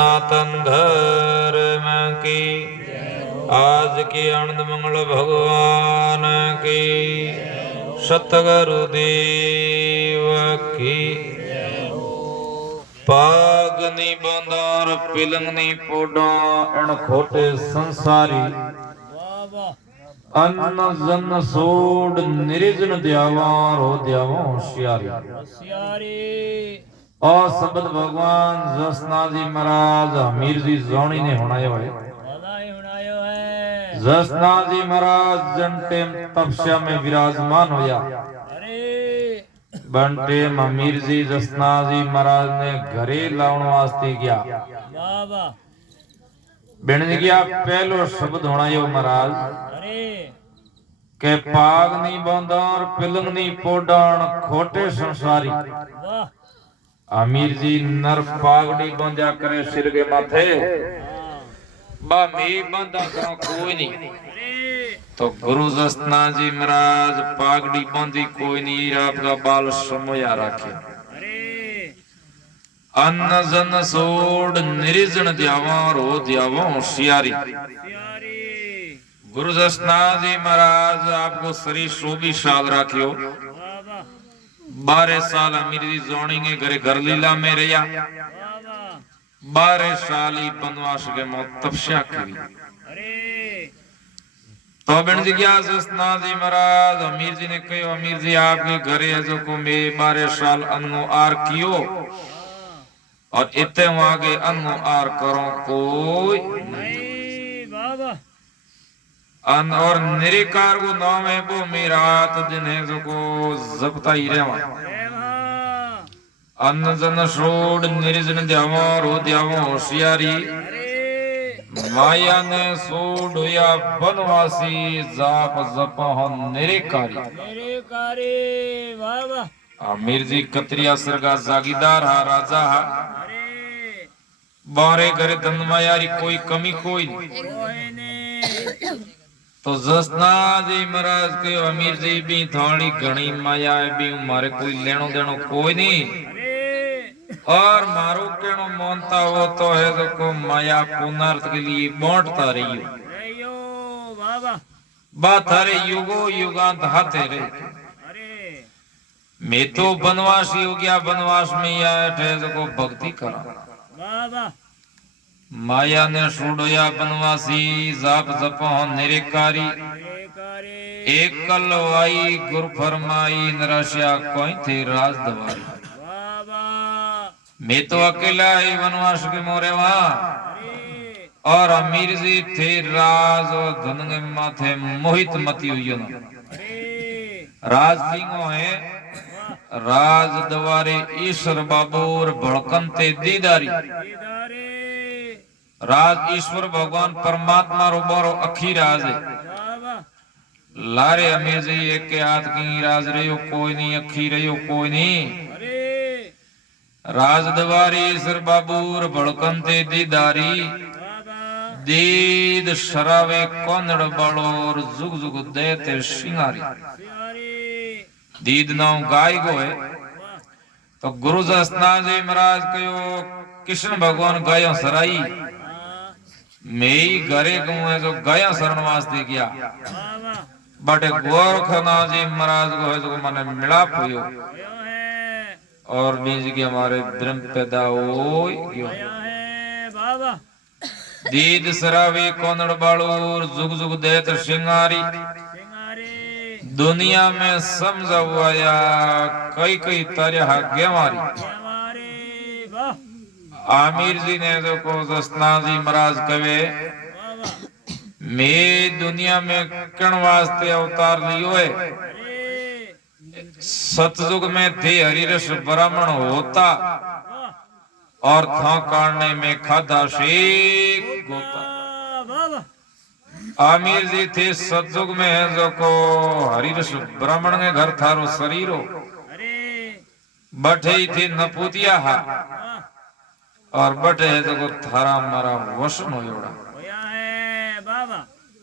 सनातन धर्म की, आज की आनंद मंगल भगवान की, सतगुरुदेव की। पागनी बंदार पिलंगनी पोडा एण खोटे संसारी, अन्न जन सोड निरिजन द्यावा रो द्यावा होशियारी। और शब्द भगवान जसनाजी महाराज हमीर जी जोनी ने होनायो है। जसनाजी महाराज जंटे तपस्या में विराजमान होया, बंटे हमीर जी जसनाजी महाराज ने घरे लाउन वास्ते गया। बिन गया पहलो शब्द होनायो महाराज के पागनी बंदार पिलंगनी पोडान खोटे संसारी। अमीर जी नर पागड़ी बंजा करे सिर के माथे, बा मी बंदा करो कोई नहीं। तो गुरु जसना जी महाराज पागड़ी बंदी कोई नहीं, आपका बाल समोया रखे। अन्न जन सोड निरिजन द्यावा रो द्यावा होशियारी। गुरु जसना जी महाराज आपको शरीर 24 साल रखियो। 12 साल अमीर जी जोड़ेंगे घरे घर लीला में रहा। 12 साल ही बनवास के मौत तपस्या करी। तो बिन जी गया जसना जी महाराज अमीर जी ने कहो, अमीर जी आपके घरे जो को मैं 12 साल अनु आर कियो और इतने आगे अनु आर करो कोई नहीं। और निरिकार को नाम है वो मेरा रात दिन है जो को जपता ही रहवा। अन्न जन सोड निरिजन द्यावा रो द्यावा होशियारी। माया ने सोड या बनवासी जाप जप निरिकारी। अमीर जी कतरिया सरगा जागीदार हा राजा हा। बारे घरे धन मायारी कोई कमी कोई नहीं। तो जसना जी महाराज के अमीर जी भी थोड़ी घनी माया भी मारे कोई लेनो देनो कोई नहीं। और मारो केनो मानता हो तो है जो को माया पुनर्थ के लिए बांटता रहियो। बात हरे युगो युगांत हाथे रहे। मैं तो बनवासी हो गया, बनवास में आया जो को भक्ति करा। माया ने सुडोया बनवासी जाप जप निरिकारी। एक कलवाई गुरु फरमाई नरसिया कोई थे राज दवारी। मैं तो अकेला ही बनवास के मोरे वहां और अमीर जी थे राज और धन के माथे मोहित मती हुई ना। राज सिंह है राज दवारे ईश्वर बाबूर भड़कनते दीदारी। राज ईश्वर भगवान परमात्मा रो बारो अखी राज है। लारे अमीर जी एक के हाथ की राज रहो कोई नहीं, अखी रहो कोई नहीं। राज दवारी ईश्वर बाबूर भड़कनते दीदारी। दीद शरावे कोंदड़ बालोर जुग जुग देते सिंगारी। दीद नाम गाय गो है। तो गुरु जसना जी महाराज कहो कृष्ण भगवान गायों सराई। मैं घरे कहूँ है जो गाया शरण वास्ते गया। बट गोरखनाथ जी महाराज को है जो मैंने मिलाप हुयो और बीज के हमारे ब्रह्म पैदा हो गयो। दीद सरावी कोनड़ बालोर जुग जुग देत सिंगारी। दुनिया में समझवाया कई कई तरह गेवारी। आमिर जी ने जो को जसना जी महाराज कहे, मैं दुनिया में कण वास्ते अवतार लियो है। सतयुग में थे हरिरस ब्राह्मण होता और था काटने में खाधा शेख गोता। आमिर जी थे सतयुग में है जो को हरिरस ब्राह्मण के घर थारो शरीरो बठे थे नपुतिया हा और बटे है तो थारा मारा वसन होयोड़ा।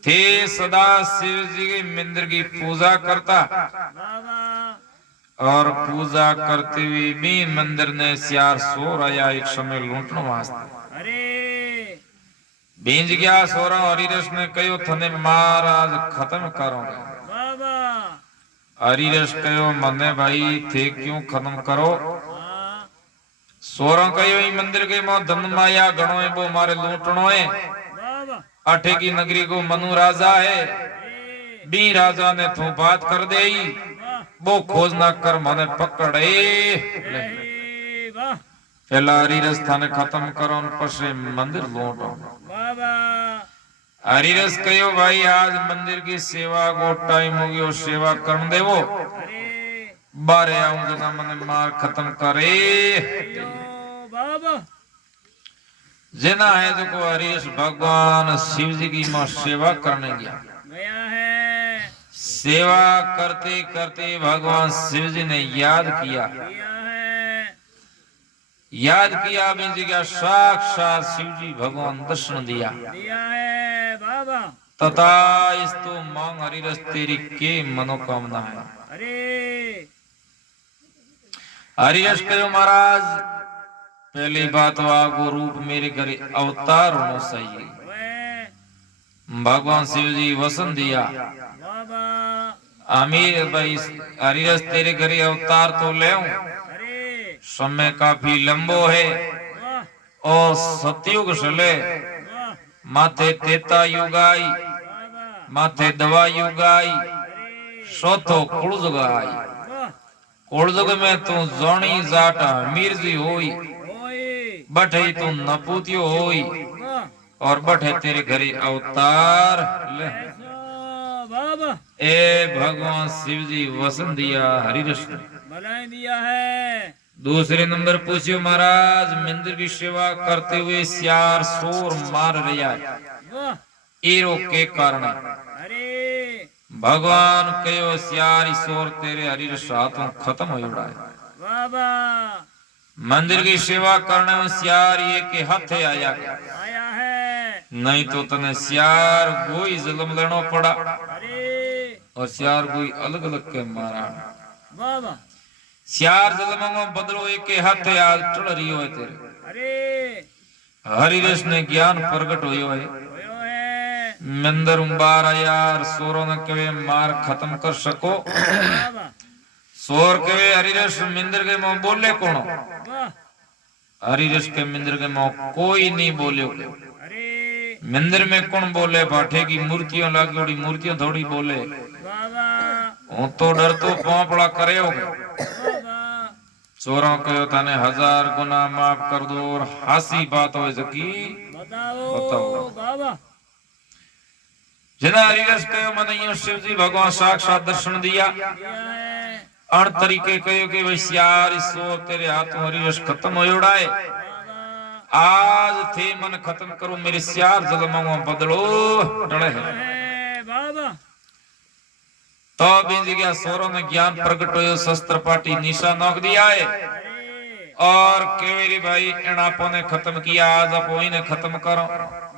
थे सदा शिव जी के मंदिर की पूजा करता और पूजा करते हुए भी मंदिर ने सियार सो रहा एक समय लूटने वास्ते। अरे बींज गया सोरा हरिरस ने कहो थने महाराज खत्म करोगे बाबा हरिरस कहो मने भाई थे क्यों खत्म करो हाँ सोरा कहो ई मंदिर के मो धन माया गणो है वो मारे लूटनो है बाबा आठे की नगरी को मनु राजा है अरे बी राजा ने तू बात कर दे वाह वो खोज ना कर मने पकड़े जय वाह पहला हरिरस थाने खत्म करो पछे मंदिर लूटो बाबा हरिरस कहो भाई आज मंदिर की सेवा को टाइम हो गयो सेवा कर देवो अरे बारे आऊंगा ना मने मार खत्म करे यो बाबा जना है जो को हरिरस भगवान शिव जी की मां सेवा करने गया गया है सेवा करते करते भगवान शिव जी ने याद किया किया है याद किया भी जगह साक्षात शिव जी भगवान दर्शन दिया दिया है बाबा तथा इस तो मांग हरिरस तेरी के मनोकामना है अरे हरिरस कहो महाराज पहली बात वागो रूप मेरे घरे अवतार होना चाहिए वे भगवान शिव जी वसन दिया बाबा अमीर भाई हरिरस तेरे घरे अवतार तो ले अरे समय काफी लंबो है वाह और सतयुग चले वाह माथे तेता युग आई बाबा माथे दवा युग आई अरे चौथो कुलजुग आई वाह कुलजुग में तू जोनी जाट अमीर जी होई ओए बठे तू नपूतियो होई वाह और बठे तेरे घरे अवतार ले ऐसो बाबा ए भगवान शिव जी वसन दिया हरिरस ने बनाई दिया है दूसरे नंबर पूछियो महाराज मंदिर की सेवा करते हुए सियार शोर मार रहा है वाह एरो के कारण अरे भगवान कहो सियार शोर तेरे हरिरस हाथों खत्म हो उड़ा है बाबा मंदिर की सेवा करने में सियार ये के हाथ आया आया है नहीं तो तने सियार कोई जुल्म लेना पड़ा अरे और सियार कोई अलग अलग के मारा बाबा सियार जुल्म में बदलो एक के हाथ आज चढ़ रही हो तेरे अरे हरिरस ने ज्ञान प्रकट होयो है होयो है मंदिर उम्बार यार सोरों ने कवे मार खत्म कर सको बाबा सोर कवे हरिरस मंदिर के मुंह बोले कौन वाह हरिरस के मंदिर के मुंह कोई नहीं बोलियो अरे मंदिर में कौन बोले बाठे की मूर्तियों लागी मूर्तियों थोड़ी बोले बाबा हूं तो डर तो पोपड़ा करे हो बाबा चोरों कहो तने 1000 गुना माफ कर दो और हासी बात हो सकी बताओ बताओ। बाबा जना हरिरस कहो मन यूं शिव जी भगवान साक्षात दर्शन दिया दिया है अण तरीके कहो कि भाई सियार सो तेरे हाथों हरिरस खत्म हो उड़ाए बाबा आज थे मन खत्म करो मेरे सियार जलमा बदलो डले है है बाबा तो बीज गया सोरों ने ज्ञान प्रकट हो शस्त्र पाटी निशा नोक दिया है अरे और केवेरी भाई इन आपो ने खत्म किया आज आप इन्हें खत्म करो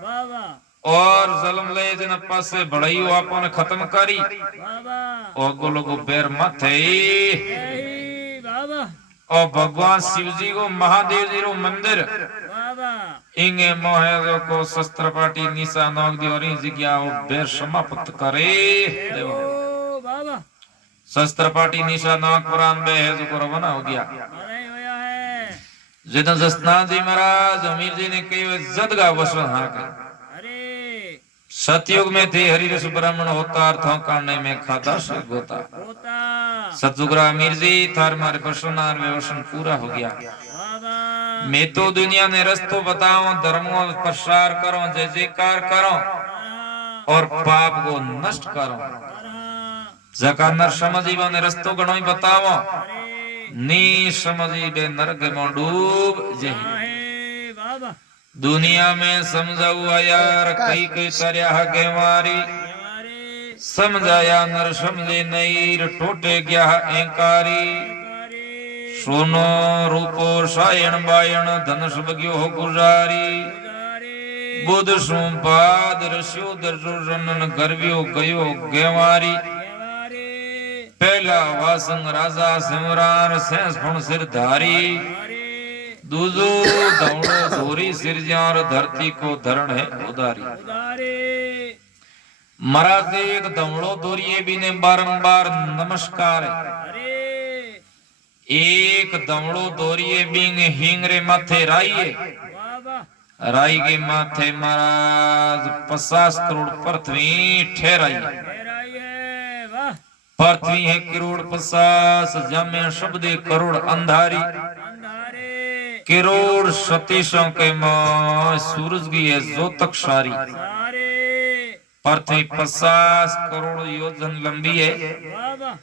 बाबा और जलम ले जिन पासे बढ़ाई आपो ने खत्म करी बाबा और गोलो को पैर माथे यही बाबा और भगवान शिव जी को महादेव जी रो मंदिर बाबा इंगे मोहे को शस्त्र पाटी निशा नोक दी और जगह वो बेर समाप्त करे देव ओ बाबा शस्त्र पाटी निशा नोक पुराण बे है जो को रवाना हो गया अरे होया है जिन जसनाथ जी महाराज अमीर जी ने कही जदगा वसन हाँ के अरे सतयुग में थे हरिरस ब्राह्मण होता अर्थों काटने में खाता से गोता होता सतयुगरा अमीर जी थार मारे प्रसन्नार व्यवसन पूरा हो गया बाबा मैं तो दुनिया ने रस्तो बताऊं धर्मों प्रसार करो जय जयकार करो और पाप को नष्ट करो जका नर समझीबो ने रस्तो गणो ही बताओ नी समझी बे नरक में डूब जही बाबा दुनिया में समझाऊ यार कई कई तरह के मारी समझाया नर समझे नहीं टोटे गया एकारी सोनो रूपो सायण बायण धनुष बग्यो हो गुजारी बुध सुपाद ऋषियो दर्शन गर्व्यो गयो गेवारी पहला वासंग राजा सिमरान सेंस फुण सिर धारी दूजो धौड़ो धोरी सिरजार धरती को धरण है उदारी। उदारे महाराज के एक धौड़ो धोरिए भी ने बारंबार नमस्कार है। अरे एक धौड़ो धोरिए बिंग हिंगरे माथे राइए। वाह वाह राई के माथे महाराज 50 करोड़ पृथ्वी ठहराई। गहराई है वाह पृथ्वी है करोड़ 50 जमे शब्दे करोड़ अंधारी। अंधारे करोड़ सतीशों के मां सूरज की है जोतक सारी। सारे पृथ्वी 50 करोड़ योजन लंबी है। वाह वाह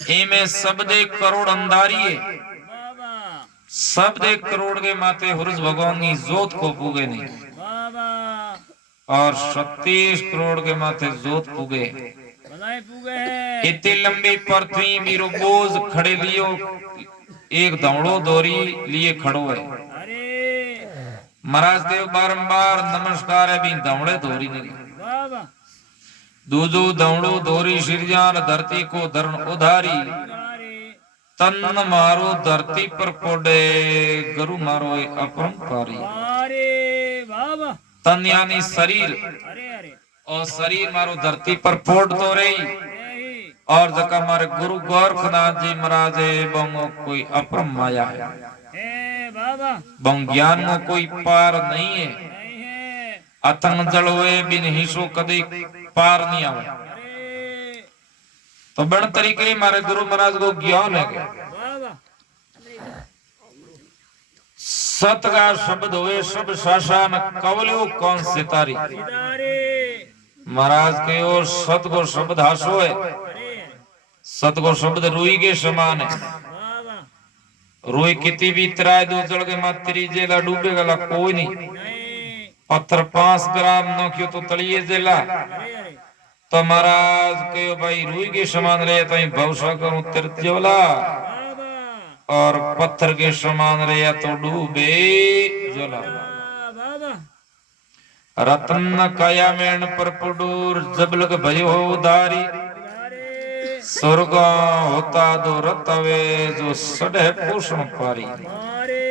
इमे शब्दे करोड़ अंधारी है। वाह वाह शब्दे करोड़ के माथे हुरज भगवान की जोत को पूगे नहीं। वाह वाह और 37 करोड़ के माथे जोत पूगे। बधाई पूगे है इतनी लंबी पृथ्वी मेरो बोझ खड़े लियो एक धौड़ो दोरी लिए खड़ो है। अरे महाराज देव बारंबार नमस्कार है भी धौड़े दोरी नहीं। वाह वाह दूजो धौड़ो दोरी सिरजान धरती को धरण उधारी। उदारे तन मारो धरती पर पोडे गुरु मारो अपरंपारी। अरे वाह वाह तन यानी शरीर अरे अरे और शरीर मारो धरती पर पोड तो रही। यही और जका मारे गुरु गोरखनाथ जी महाराज बंगो कोई अपरम माया है। है वाह वाह बंग ज्ञान में कोई पार नहीं है। नहीं है अतंग जलवे बिन हिसो कदी पार नहीं आवे। अरे तो बड़ तरीके मारे गुरु महाराज को ज्ञान है के वाह वाह सत का शब्द होए सब शासन कवलियो कौन सितारी। उदारे महाराज के और सत को शब्द हासो है। अरे सत को शब्द रुई के समान है। वाह वाह रुई कितनी भी तराय दो जल के मत तेरी जेला डूबेगा कोई नहीं। नहीं पत्थर 5 ग्राम नोकियो तो तलिए जेला। अरे अरे तो महाराज के भाई रुई के समान रहे तो भवसागर उतर जोला वाह वाह और पत्थर के समान रहे तो डूबे जोला। वाह वाह रत्न काया मेण पर पुडूर जबलक भयो उधारी। उदारे स्वर्ग होता दो रतवे जो सड़े पोषण पारी। अरे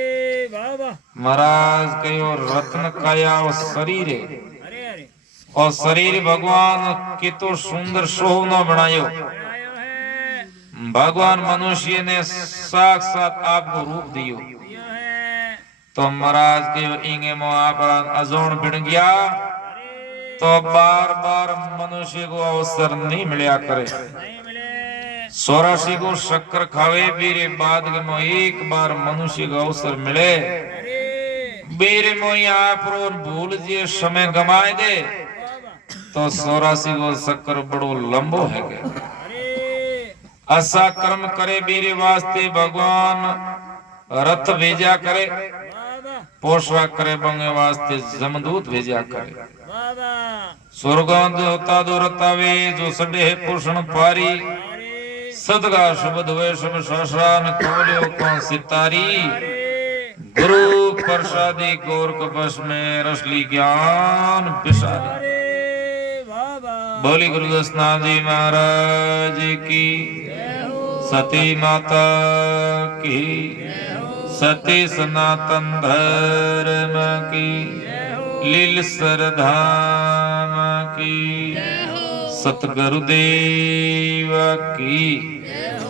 वाह वाह महाराज कहो रत्न काया और शरीर है। अरे अरे और शरीर भगवान की तो सुंदर सोहना बनायो। बनायो है भगवान मनुष्य ने साक्षात आपको रूप दियो। दियो है तो महाराज के इंगे मो आप अजोन बिड़ गया अरे तो बार बार मनुष्य को अवसर नहीं मिलया करे। नहीं मिले 84 को शक्कर खावे बीरे बाद के मो एक बार मनुष्य को अवसर मिले अरे बीरे मो आप रो भूल जे समय गमाए दे वाह वाह तो 84 को शक्कर बड़ो लंबो है के। अरे ऐसा कर्म करे बीरे वास्ते भगवान रथ भेजा करे। वाह वाह पोषवा करे बंगे वास्ते जमदूत भेजा करे। वाह वाह स्वर्गांत होता दो रतावे जो सडे है पोषण पारी। अरे सदगा शब्द हुए सब शासन खोलियो कौन सितारी। अरे गुरु प्रसादी गोरख बस में रसली ज्ञान पिसारी। अरे वाह वाह बोली गुरु दसनाथ जी महाराज की जय हो सती माता की जय हो सती सनातन धर्म की जय हो लील सरधाम की जय हो सतगुरुदेव की जय हो